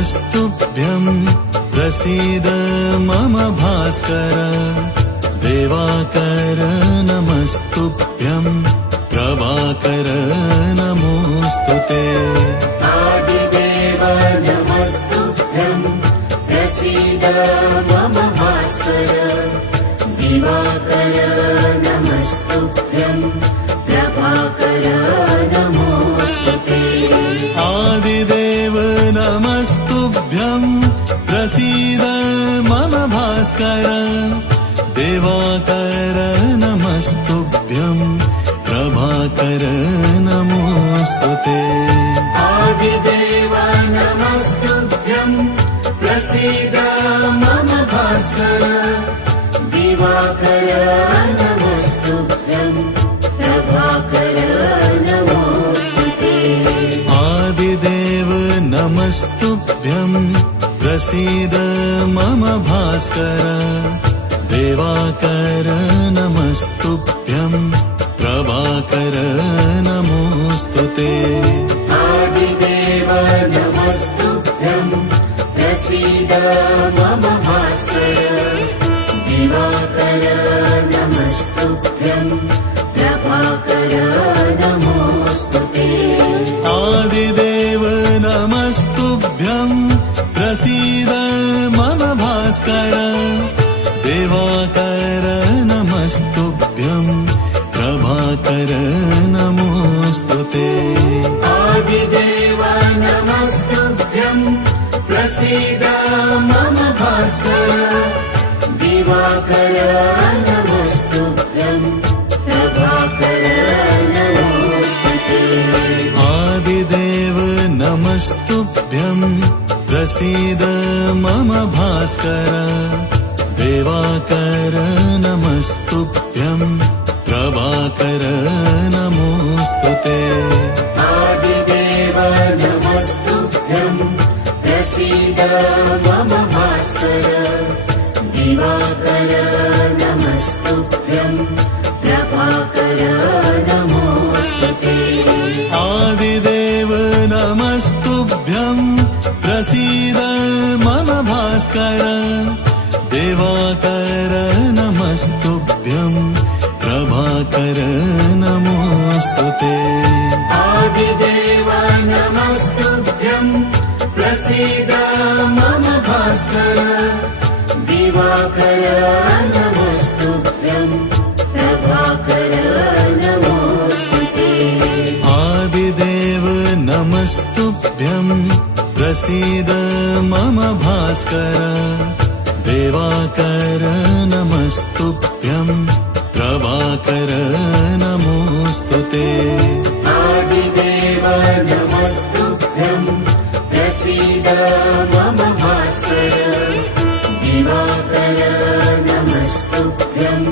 नमस्तुभ्यं प्रसीद मम भास्कर देवाकर नमस्तुभ्यं प्रभाकर नमोऽस्तुते आदिदेव नमस्तुभ्यं प्रसीद मम भास्कर दिवाकर नमस्तुभ्यं प्रभाकर नमोऽस्तुते आदिदेव नमस्तुभ्यं प्रसीद मम भास्कर देवाकर नमस्तुभ्यं प्रभाकर नमोऽस्तुते आदिदेव नमस्तुभ्यं प्रसीद मम भास्कर दिवाकर नमस्तुभ्यं प्रभाकर नमोऽस्तुते आदिदेव नमस्तुभ्यं प्रसीद मम भास्कर देवाकर नमस्तुभ्यं प्रभाकर नमोऽस्तुते आदिदेव नमस्तुभ्यं प्रसीद मम भास्कर दिवाकर नमस्तुभ्यं प्रभाकर नमोऽस्तुते आदिदेव नमस्तुभ्यं प्रसीद मम भास्कर देवाकर नमस्तुभ्यं प्रभाकर नमोऽस्तुते आदिदेव नमस्तुभ्यं प्रसीद मम भास्कर दिवाकर नमस्तुभ्यं प्रभाकर नमोऽस्तुते आदिदेव नमस्तुभ्यं प्रसीद मम भास्कर देवाकर नमस्तुभ्यं प्रभाकर नमोऽस्तुते आदिदेव नमस्तुभ्यं प्रसीद मम भास्कर दिवाकर नमस्तुभ्यं प्रभाकर नमोऽस्तुते आदिदेव नमस्तुभ्यं प्रसीद मम भास्कर देवाकर नमस्तुभ्यं प्रभाकर नमोऽस्तुते आदिदेव नमस्तुभ्यं प्रसीद मम भास्कर दिवाकर नमस्तुभ्यं प्रभाकर नमोऽस्तुते आदिदेव नमस्तुभ्यं प्रसीद मम भास्कर देवाकर नमस्तुभ्यं प्रभाकर नमोऽस्तुते आदिदेव नमस्तुभ्यं प्रसीद मम भास्कर दिवाकर नमस्तुभ्यं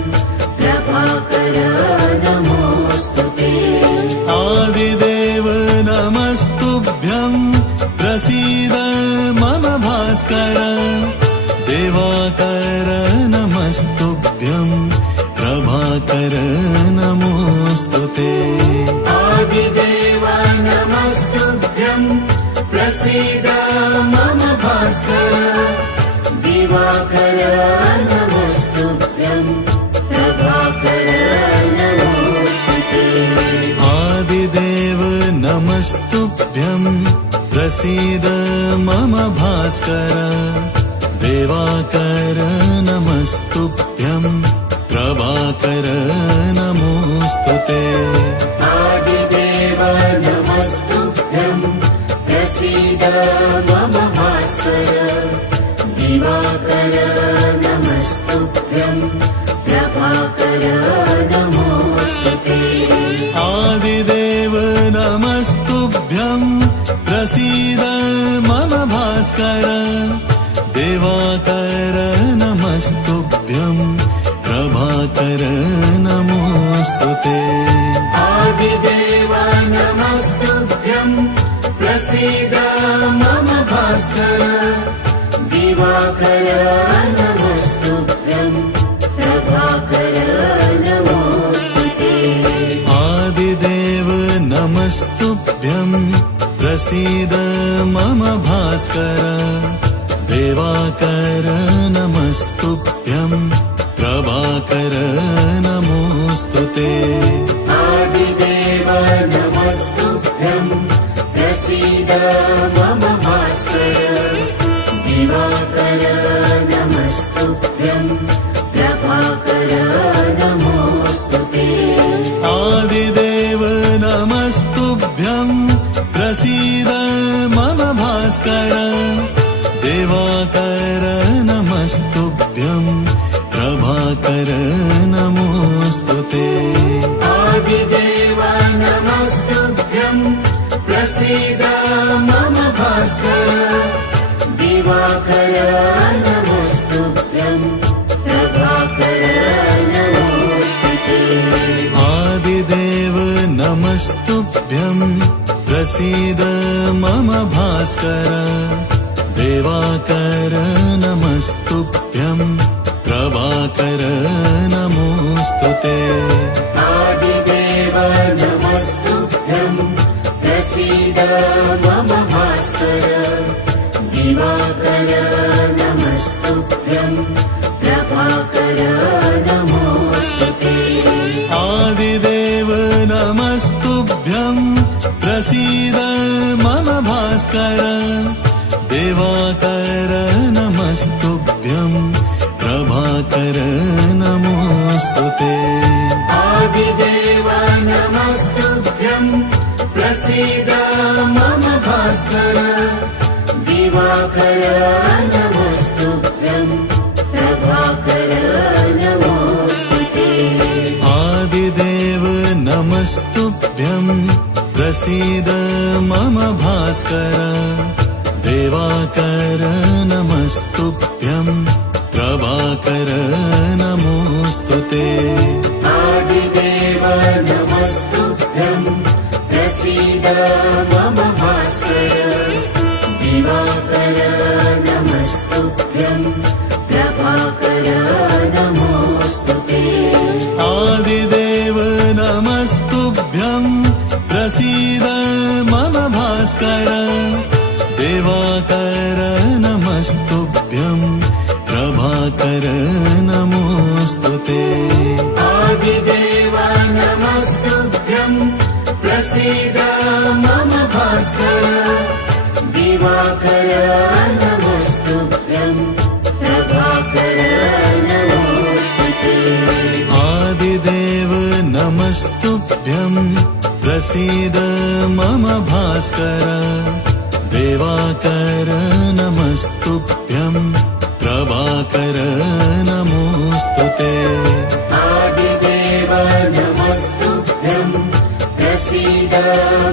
प्रभाकर नमोऽस्तुते आदिदेव नमस्तुभ्यं प्रसीद मम भास्कर देवाकर नमस्तुभ्यं प्रभाकर नमोऽस्तुते आदिदेव नमस्तुभ्यं प्रसीद मम भास्कर दिवाकर नमस्तुभ्यं प्रभाकर नमोऽस्तुते आदिदेव नमस्तुभ्यं प्रसीद मम भास्कर देवाकर नमस्तुभ्यं प्रभाकर नमोऽस्तुते आदिदेव नमस्तुभ्यं प्रसीद मम भास्कर दिवाकर नमस्तुभ्यं प्रभाकर नमोऽस्तुते आदिदेव नमस्तुभ्यं प्रसीद मम भास्कर देवाकर नमस्तुभ्यं प्रभाकर नमोऽस्तुते आदिदेव नमस्तुभ्यं प्रसीद मम भास्कर दिवाकर नमस्तुभ्यं प्रभाकर नमोऽस्तुते आदिदेव नमस्तुभ्यं प्रसीद मम भास्कर दिवाकर नमस्तुभ्यं प्रभाकर नमोऽस्तु ते आदिदेव नमस्तुभ्यं प्रसीद मम भास्कर दिवाकर नमस्तुभ्यं प्रभाकर नमोऽस्तु ते आदिदेव नमस्तुभ्यं प्रसीद मम भास्कर दिवाकर नमस्तुभ्यं प्रभाकर नमोऽस्तु ते आदिदेव नमस्तुभ्यं प्रसीद मम भास्कर दिवाकर नमस्तुभ्यं प्रभाकर नमोऽस्तु ते आदिदेव नमस्तुभ्यं प्रसीद मम भास्कर दिवाकर नमस्तुभ्यं प्रभाकर नमोऽस्तु ते आदिदेव नमस्तुभ्यं प्रसीद मम भास्कर दिवाकर नमस्तुभ्यं प्रभाकर नमोऽस्तु ते आदिदेव नमस्तुभ्यं प्रसीद मम भास्कर दिवाकर नमस्तुभ्यं प्रभाकर नमोऽस्तु ते आदिदेव नमस्तुभ्यं प्रसीद मम भास्कर दिवाकर नमस्तुभ्यं प्रभाकर नमोऽस्तु ते आदिदेव नमस्तुभ्यं प्रसीद मम भास्कर दिवाकर नमस्तुभ्यं प्रभाकर नमोऽस्तु ते आदिदेव नमस्तुभ्यं प्रसीद मम भास्कर दिवाकर नमस्तुभ्यं प्रभाकर नमोऽस्तु ते आदिदेव नमस्तुभ्यं प्रसीद मम भास्कर दिवाकर नमस्तुभ्यं प्रभाकर नमोऽस्तु ते आदिदेव नमस्तुभ्यं प्रसीद मम भास्कर दिवाकर नमस्तुभ्यं प्रभाकर नमोऽस्तु ते आदिदेव नमस्तुभ्यं प्रसीद मम भास्कर दिवाकर नमस्तुभ्यं प्रभाकर नमोऽस्तु ते आदिदेव नमस्तुभ्यं प्रसीद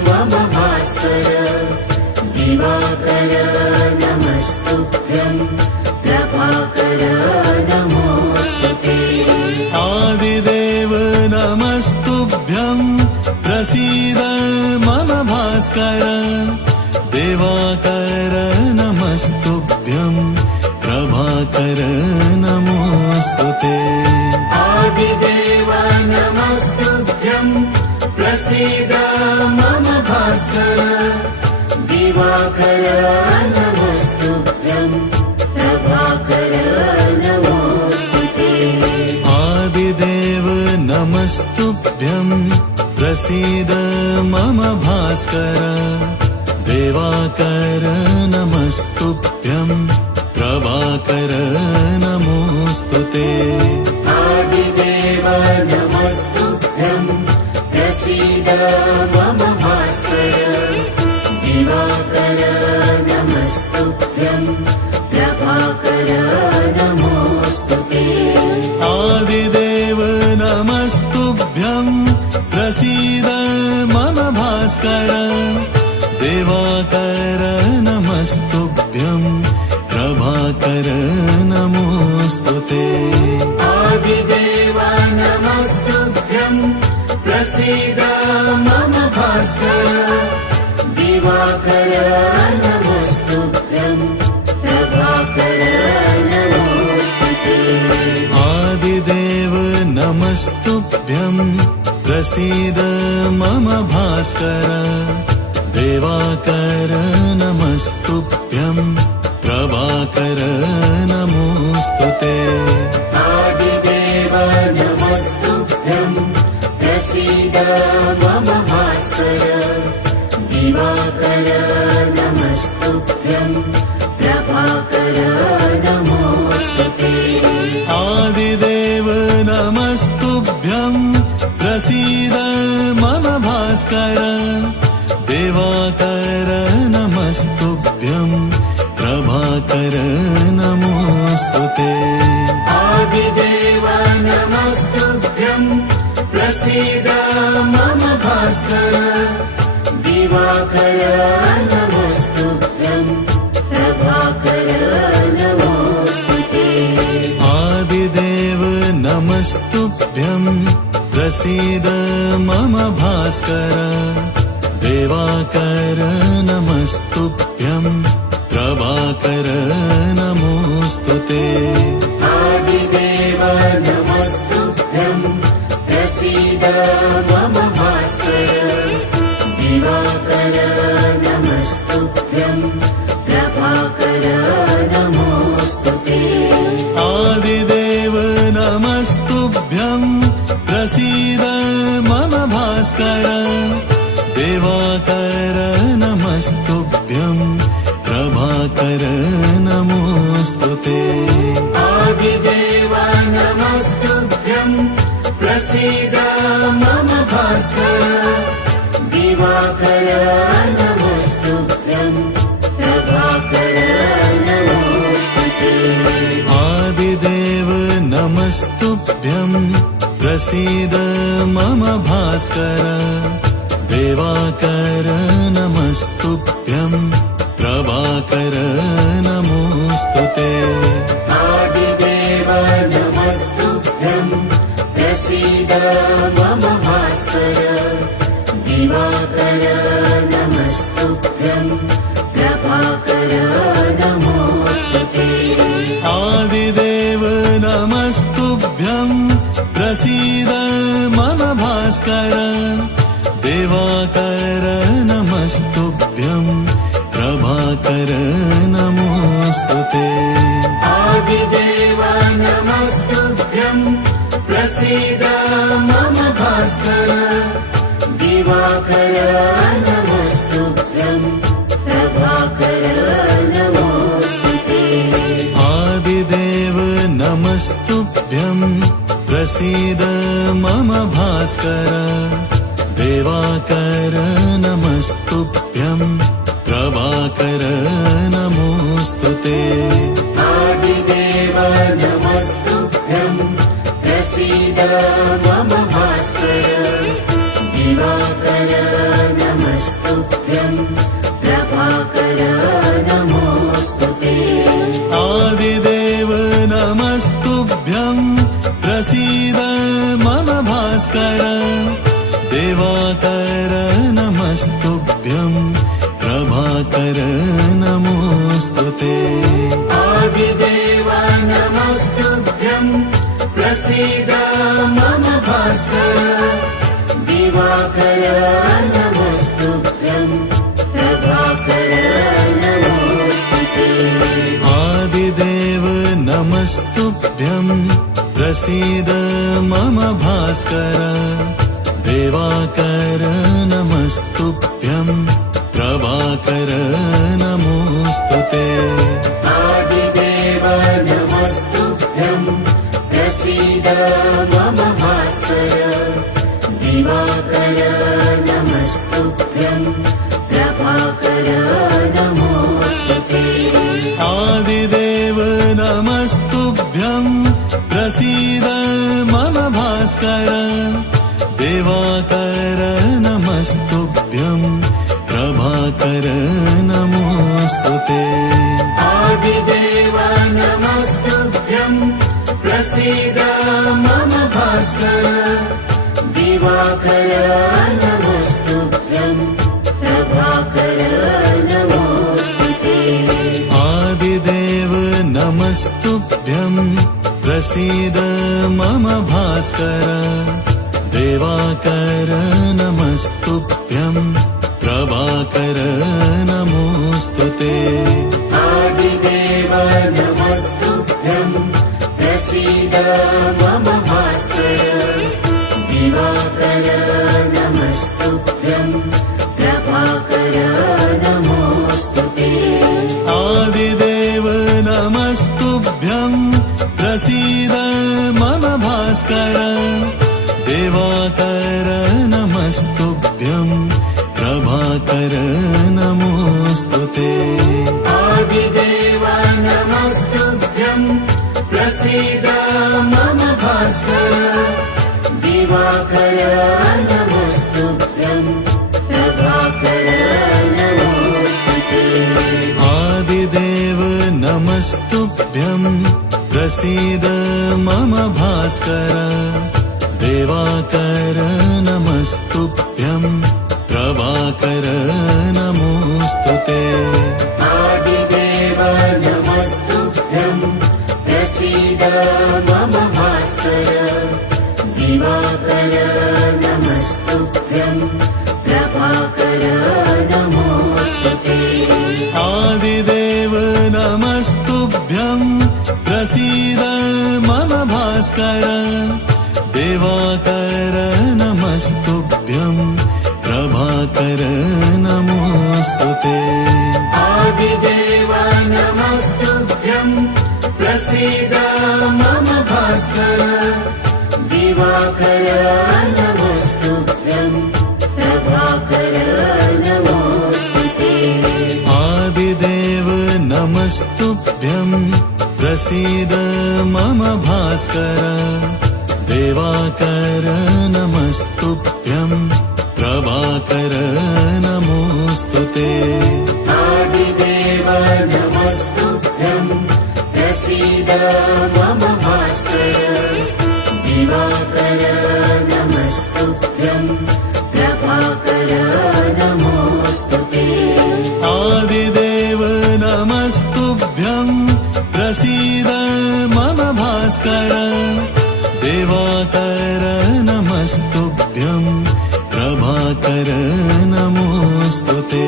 मम भास्कर दिवाकर नमस्तुभ्यं प्रभाकर नमोऽस्तु ते आदिदेव नमस्तुभ्यं प्रसीद मम भास्कर दिवाकर नमस्तुभ्यं प्रभाकर नमोऽस्तु ते आदिदेव नमस्तुभ्यं प्रसीद मम भास्कर दिवाकर नमस्तुभ्यं प्रभाकर नमोऽस्तु ते आदिदेव नमस्तुभ्यं प्रसीद मम भास्कर दिवाकर नमस्तुभ्यं प्रभाकर नमोऽस्तु ते आदिदेव नमस्तुभ्यं प्रसीद मम भास्कर दिवाकर नमस्तुभ्यं प्रभाकर नमोऽस्तु ते आदिदेव नमस्तुभ्यं प्रसीद मम भास्कर दिवाकर नमस्तुभ्यं प्रभाकर नमोऽस्तु ते आदिदेव नमस्तुभ्यं प्रसीद मम भास्कर दिवाकर नमस्तुभ्यं प्रभाकर नमोऽस्तु ते आदिदेव नमस्तुभ्यं प्रसीद मम भास्कर देवाकर नमस्तुभ्यं प्रभाकर नमोऽस्तुते आदिदेव नमस्तुभ्यं प्रसीद मम भास्कर दिवाकर नमस्तुभ्यं प्रभाकर नमोऽस्तुते आदिदेव नमस्तुभ्यं प्रसीद मम भास्कर देवाकर नमस्तुभ्यं प्रभाकर नमोऽस्तुते आदिदेव नमस्तुभ्यं प्रसीद मम भास्कर दिवाकर नमस्तुभ्यं प्रभाकर नमोऽस्तुते आदिदेव नमस्तुभ्यं प्रसीद मम भास्कर देवाकर नमस्तुभ्यं प्रभाकर नमोऽस्तुते आदिदेव नमस्तुभ्यं प्रसीद मम भास्कर दिवाकर नमस्तुभ्यं प्रभाकर नमोऽस्तुते आदिदेव नमस्तुभ्यं प्रसीद मम भास्कर देवाकर नमस्तुभ्यं प्रभाकर नमोऽस्तुते आदिदेव नमस्तुभ्यं प्रसीद मम भास्कर दिवाकर नमस्तुभ्यं प्रभाकर नमोऽस्तुते आदिदेव नमस्तुभ्यं प्रसीद मम भास्कर देवाकर नमस्तुभ्यं प्रभाकर नमोऽस्तुते आदिदेव नमस्तुभ्यं प्रसीद मम भास्कर दिवाकर नमस्तुभ्यं प्रभाकर नमोऽस्तुते आदिदेव नमस्तुभ्यं प्रसीद मम भास्कर देवाकर नमस्तुभ्यं प्रभाकर नमोऽस्तुते आदिदेव नमस्तुभ्यं प्रसीद मम भास्कर दिवाकर नमस्तुभ्यं प्रभाकर नमोऽस्तुते आदिदेव नमस्तुभ्यं प्रसीद मम भास्कर देवाकर नमस्तुभ्यं प्रभाकर नमोऽस्तुते आदिदेव नमस्तुभ्यं प्रसीद मम भास्कर दिवाकर नमस्तुभ्यं प्रभाकर नमोऽस्तुते आदिदेव नमस्तुभ्यं प्रसीद मम भास्कर देवाकर नमस्तुभ्यं प्रभाकर नमोऽस्तुते आदिदेव नमस्तुभ्यं प्रसीद मम भास्कर दिवाकर नमस्तुभ्यं प्रभाकर नमोऽस्तुते आदिदेव नमस्तुभ्यं प्रसीद मम भास्कर देवाकर नमस्तुभ्यं प्रभाकर नमोऽस्तुते आदिदेव नमस्तुभ्यं प्रसीद मम भास्कर दिवाकर नमस्तुभ्यं प्रभाकर नमोऽस्तुते आदिदेव नमस्तुभ्यं प्रसीद मम भास्कर देवाकर नमस्तुभ्यं प्रभाकर नमोऽस्तुते आदिदेव नमस्तुभ्यं प्रसीद मम भास्कर दिवाकर नमस्तुभ्यं प्रभाकर नमोऽस्तुते आदिदेव नमस्तुभ्यं प्रसीद मम भास्कर देवाकर नमस्तुभ्यं प्रभाकर नमोऽस्तु ते। आदिदेव नमस्तुभ्यं प्रसीद मम भास्कर। दिवाकर नमस्तुभ्यं प्रभाकर नमोऽस्तु ते। आदिदेव नमस्तुभ्यं प्रसीद मम भास्कर। दिवाकर नमस्तुभ्यं प्रभाकर नमोऽस्तु ते। आदिदेव नमस्तुभ्यं प्रसीद मम भास्कर। दिवाकर नमस्तुभ्यं प्रभाकर नमोऽस्तु ते। आदिदेव नमस्तुभ्यं प्रसीद मम भास्कर। दिवाकर नमस्तुभ्यं प्रभाकर नमोऽस्तु ते। आदिदेव नमस्तुभ्यं प्रसीद मम भास्कर। दिवाकर नमस्तुभ्यं प्रभाकर नमोऽस्तु ते। आदिदेव नमस्तुभ्यं प्रसीद मम भास्कर। दिवाकर नमस्तुभ्यं प्रभाकर नमोऽस्तु ते। आदिदेव नमस्तुभ्यं प्रसीद मम भास्कर। दिवाकर नमस्तुभ्यं प्रभाकर नमोऽस्तु ते। आदिदेव नमस्तुभ्यं प्रसीद मम भास्कर। दिवाकर नमस्तुभ्यं प्रभाकर नमोऽस्तु ते। आदिदेव नमस्तुभ्यं प्रसीद मम भास्कर। दिवाकर नमस्तुभ्यं प्रभाकर नमोऽस्तु ते। आदिदेव नमस्तुभ्यं प्रसीद मम भास्कर। दिवाकर नमस्तुभ्यं प्रभाकर नमोऽस्तु ते।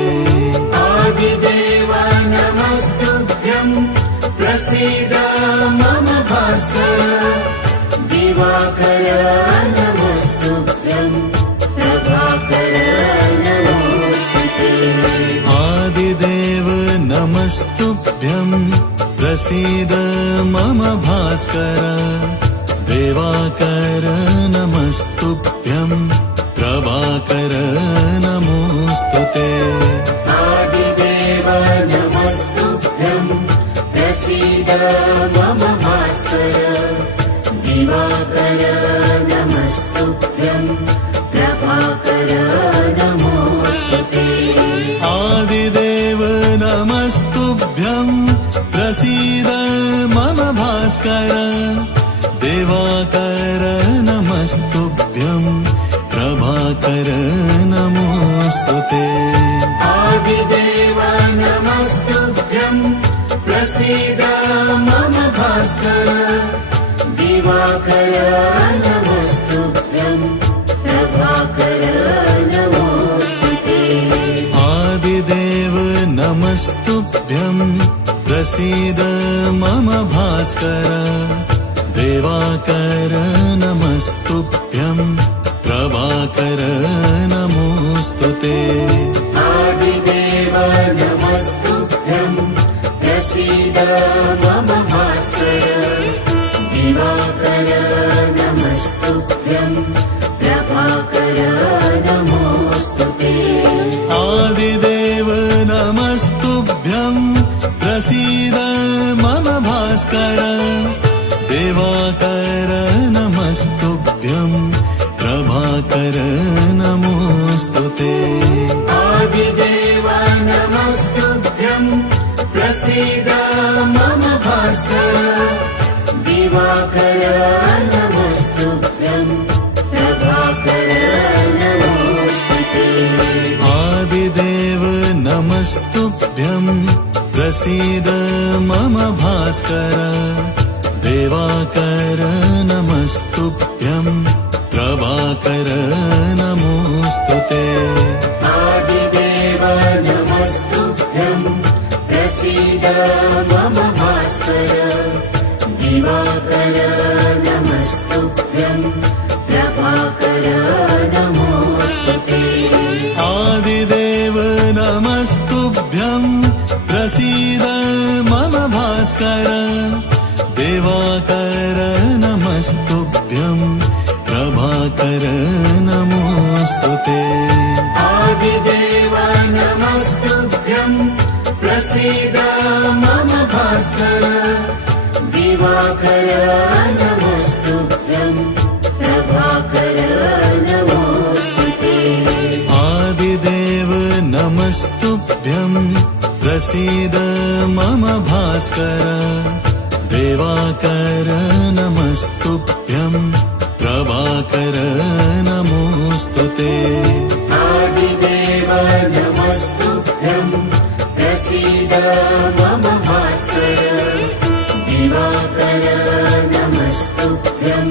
आदिदेव नमस्तुभ्यं प्रसीद मम भास्कर। दिवाकर नमस्तुभ्यं प्रभाकर नमोऽस्तु ते। आदिदेव नमस्तुभ्यं प्रसीद मम भास्कर। दिवाकर नमस्तुभ्यं प्रभाकर नमोऽस्तु ते। आदिदेव नमस्तुभ्यं प्रसीद मम भास्कर। दिवाकर नमस्तुभ्यं प्रभाकर नमोऽस्तु ते। आदिदेव नमस्तुभ्यं प्रसीद मम भास्कर। दिवाकर नमस्तुभ्यं प्रभाकर नमोऽस्तु ते। आदिदेव नमस्तुभ्यं प्रसीद मम भास्कर। दिवाकर नमस्तुभ्यं प्रभाकर नमोऽस्तु ते। आदिदेव नमस्तुभ्यं प्रसीद मम भास्कर। दिवाकर नमस्तुभ्यं प्रभाकर नमोऽस्तु ते। आदिदेव नमस्तुभ्यं प्रसीद मम भास्कर। दिवाकर नमस्तुभ्यं प्रभाकर नमोऽस्तु ते। आदिदेव नमस्तुभ्यं प्रसीद मम भास्कर। दिवाकर नमस्तुभ्यं प्रभाकर नमोऽस्तु ते। आदिदेव नमस्तुभ्यं प्रसीद मम भास्कर। दिवाकर नमस्तुभ्यं प्रभाकर नमोऽस्तु ते। आदिदेव नमस्तुभ्यं प्रसीद मम भास्कर। दिवाकर नमस्तुभ्यं प्रभाकर नमोऽस्तु ते। आदिदेव मम भास्कर दिवाकर नमस्तुभ्यं प्रभाकर नमोऽस्तुते आदिदेव नमस्तुभ्यं प्रसीद मम भास्कर दिवाकर नमस्तुभ्यं प्रभाकर नमोऽस्तुते आदिदेव नमस्तुभ्यं प्रसीद मम भास्कर दिवाकर नमस्तुभ्यं प्रभाकर नमोऽस्तुते आदिदेव नमस्तुभ्यं प्रसीद मम भास्कर दिवाकर नमस्तुभ्यं प्रभाकर नमोऽस्तुते आदिदेव नमस्तुभ्यं प्रसीद मम भास्कर दिवाकर नमस्तुभ्यं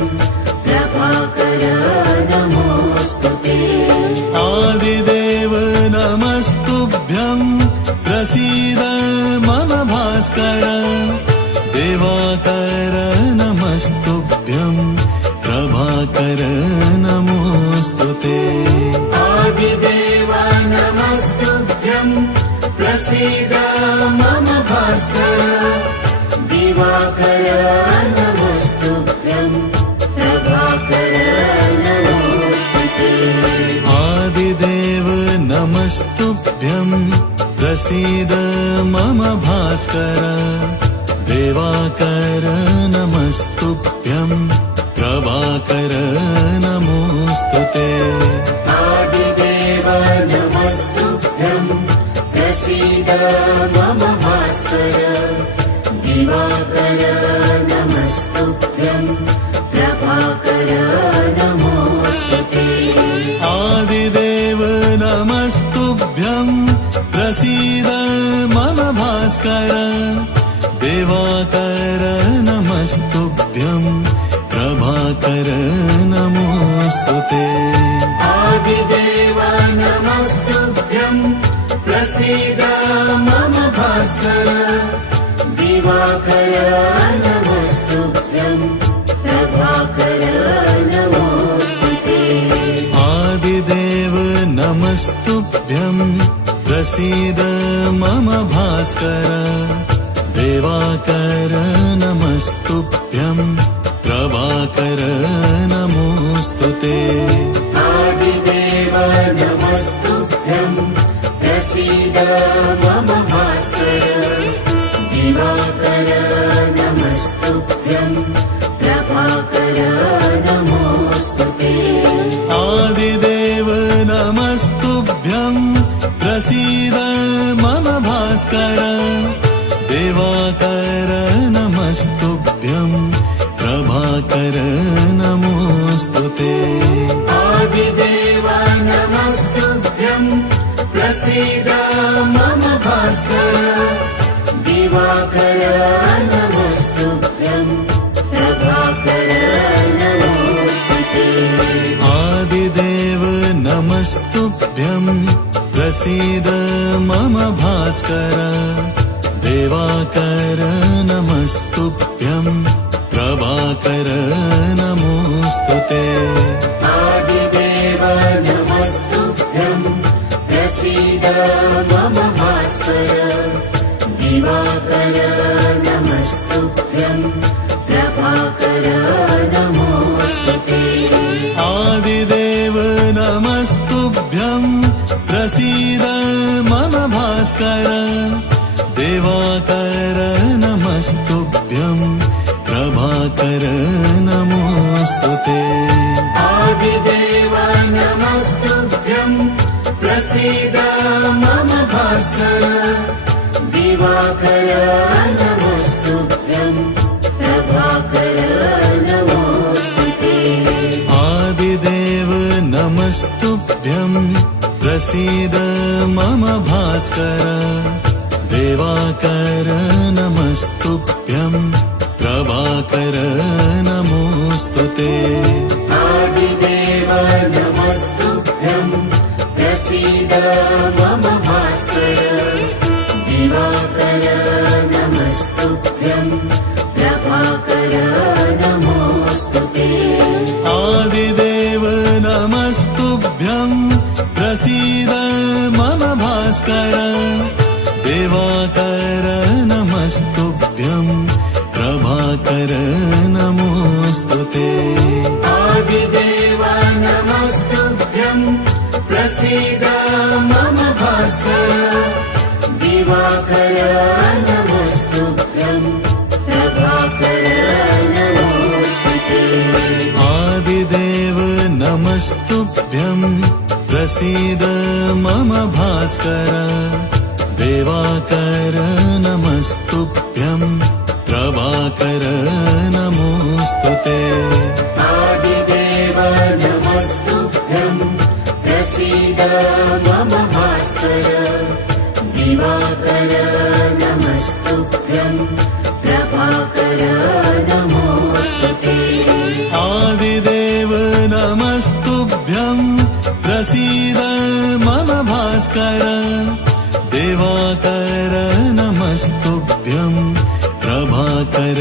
प्रभाकर नमोऽस्तुते आदिदेव नमस्तुभ्यं प्रसीद मम भास्कर दिवाकर नमस्तुभ्यं प्रभाकर नमोऽस्तुते आदिदेव नमस्तुभ्यं प्रसीद मम भास्कर दिवाकर नमस्तुभ्यं प्रभाकर नमोऽस्तुते आदिदेव नमस्तुभ्यं प्रसीद मम भास्कर दिवाकर नमस्तुभ्यं प्रभाकर नमोऽस्तुते आदिदेव नमस्तुभ्यं प्रसीद मम भास्कर दिवाकर नमस्तुभ्यं प्रभाकर नमोऽस्तुते आदिदेव नमस्तुभ्यं प्रसीद मम भास्कर दिवाकर नमस्तुभ्यं प्रभाकर नमोऽस्तुते आदिदेव नमस्तुभ्यं प्रसीद मम भास्कर दिवाकर नमस्तुभ्यं प्रभाकर नमोऽस्तुते आदिदेव नमस्तुभ्यं प्रसीद मम भास्कर दिवाकर नमस्तुभ्यं प्रभाकर नमोऽस्तुते आदिदेव नमस्तुभ्यं प्रसीद मम भास्कर दिवाकर नमस्तुभ्यं प्रभाकर नमोऽस्तुते आदिदेव नमस्तुभ्यं प्रसीद मम भास्कर दिवाकर नमस्तुभ्यं प्रभाकर नमोऽस्तुते आदिदेव नमस्तुभ्यं प्रसीद मम भास्कर दिवाकर नमस्तुभ्यं प्रभाकर नमोऽस्तुते आदिदेव नमस्तुभ्यं प्रसीद मम भास्कर दिवाकर नमस्तुभ्यं प्रभाकर नमोऽस्तुते आदिदेव नमस्तुभ्यं प्रसीद मम भास्कर दिवाकर नमस्तुभ्यं प्रभाकर नमोऽस्तुते आदिदेव नमस्तुभ्यं प्रसीद मम भास्कर दिवाकर नमस्तुभ्यं प्रभाकर नमोऽस्तुते आदिदेव नमस्तुभ्यं प्रसीद मम भास्कर दिवाकर नमस्तुभ्यं प्रभाकर नमोऽस्तुते आदिदेव नमस्तुभ्यं प्रसीद मम भास्कर दिवाकर नमस्तुभ्यं प्रभाकर नमोऽस्तुते आदिदेव नमस्तुभ्यं प्रसीद मम भास्कर दिवाकर प्रभाकर नमोऽस्तु ते आदिदेव नमस्तुभ्यं प्रसीद मम भास्कर दिवाकर नमस्तुभ्यं प्रभाकर नमोऽस्तु ते आदिदेव नमस्तुभ्यं प्रसीद मम भास्कर देवाकर नमस्तुभ्यं प्रभाकर नमोऽस्तु ते आदिदेव नमस्तुभ्यं प्रसीद मम भास्कर दिवाकर नमस्तुभ्यं प्रभाकर नमोऽस्तु ते आदिदेव नमस्तुभ्यं प्रसीद मम भास्कर देवाकर नमस्तुभ्यं प्रभाकर